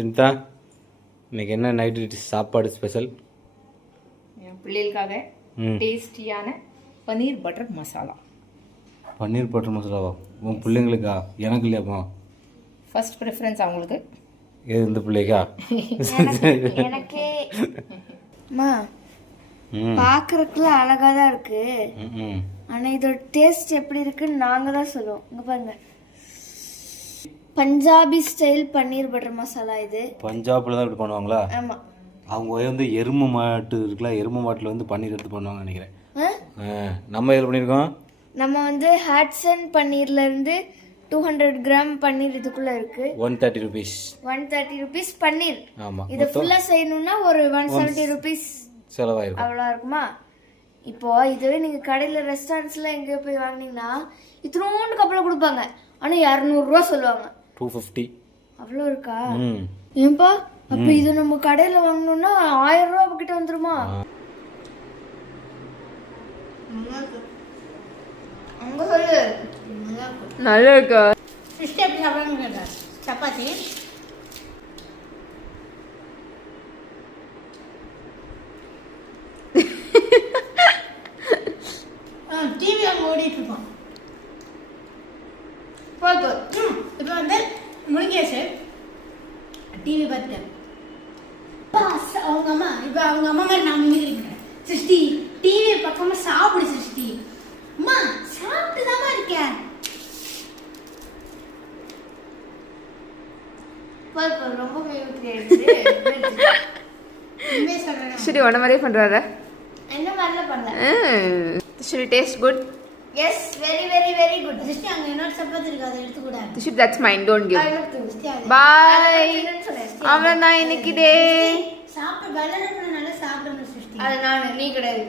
சுனிதா, இன்னைக்கு என்ன நைட்டு சாப்பாடு ஸ்பெஷல்? என் பிள்ளைகளுக்காக டேஸ்டியான பன்னீர் பட்டர் மசாலா. பன்னீர் பட்டர் மசாலாவா? உன் பிள்ளைங்களுக்கா? எனக்கு இல்லையாப்பா? ஃபர்ஸ்ட் ப்ரிஃபரன்ஸ் அவங்களுக்கு. ஏது இந்த பிள்ளைக்கா? எனக்கே அம்மா பார்க்கறதுக்குள்ள அழகாக தான் இருக்கு. ஆனால் இதோட டேஸ்ட் எப்படி இருக்குன்னு நாங்கள் தான் சொல்லுவோம். இங்கே பாருங்க, பஞ்சாபி ஸ்டைல் பன்னீர் பட்டர் மசாலா. இது பஞ்சாபில் தான் இப்படி பண்ணுவாங்களா? ஆமாம். அவங்க வந்து எருமை மாட்டு இருக்குல்ல, எருமை மாட்டில் வந்து பன்னீர் எடுத்து பண்ணுவாங்கன்னு நினைக்கிறேன். நம்ம இதில் பண்ணியிருக்கோம். நம்ம வந்து ஹாட்சன் பன்னீர்லேருந்து 200 கிராம் பன்னீர் இதுக்குள்ளே இருக்கு. 130 rupees. 130 rupees பன்னீர். ஆமாம். இதை ஃபுல்லாக செய்யணும்னா ஒரு 170 rupees செலவாயிருக்கும். அவ்வளோ இருக்குமா? இப்போ இதுவே நீங்கள் கடையில் ரெஸ்டாரண்ட்ஸில் எங்கேயோ போய் வாங்கினீங்கன்னா இத்தனோண்டு கப்பலை கொடுப்பாங்க. ஆனால் 200 சொல்லுவாங்க. 250. அவ்வளோ இருக்கா? ஏன்பா அப்போ இது நம்ம கடையில் வாங்கணும்னா 1000 கிட்ட வந்துருமா? அங்க சொல்லு. நல்லா இருக்கா? சிஸ்டர் எப்படி சாப்பிட்றாங்க? சப்பாத்தி டிவி அவங்க ஓடிட்டு இருக்கோம். இப்போ வந்து முடிஞ்சாச்சு டிவி பார்த்துட்டேன். அவங்க அம்மா இப்போ அவங்க அம்மா மாதிரி நான் மிமிக்கிறேன். சிருஷ்டி டிவி பக்கமா சாப்பிடு. சிருஷ்டி அம்மா சாப்பிட்டு தான் இருக்கேன். ரொம்ப சரி, உன மாதிரியே பண்றாரு. என்ன மாதிரில பண்ணல. சரி, taste good. Yes, very very very good. Srishti அங்க இன்னொரு சப்பாத்தி இருக்கு, அதை எடுத்து கூட. Shit, that's mine, don't give. Bye. Bye. அவ்வளவுதான் இன்னைக்கு டே. சாப்பிட்டு பலன நல்லா சாப்பிடணும் சிருஷ்டி. அது நான், நீ கிடையாது.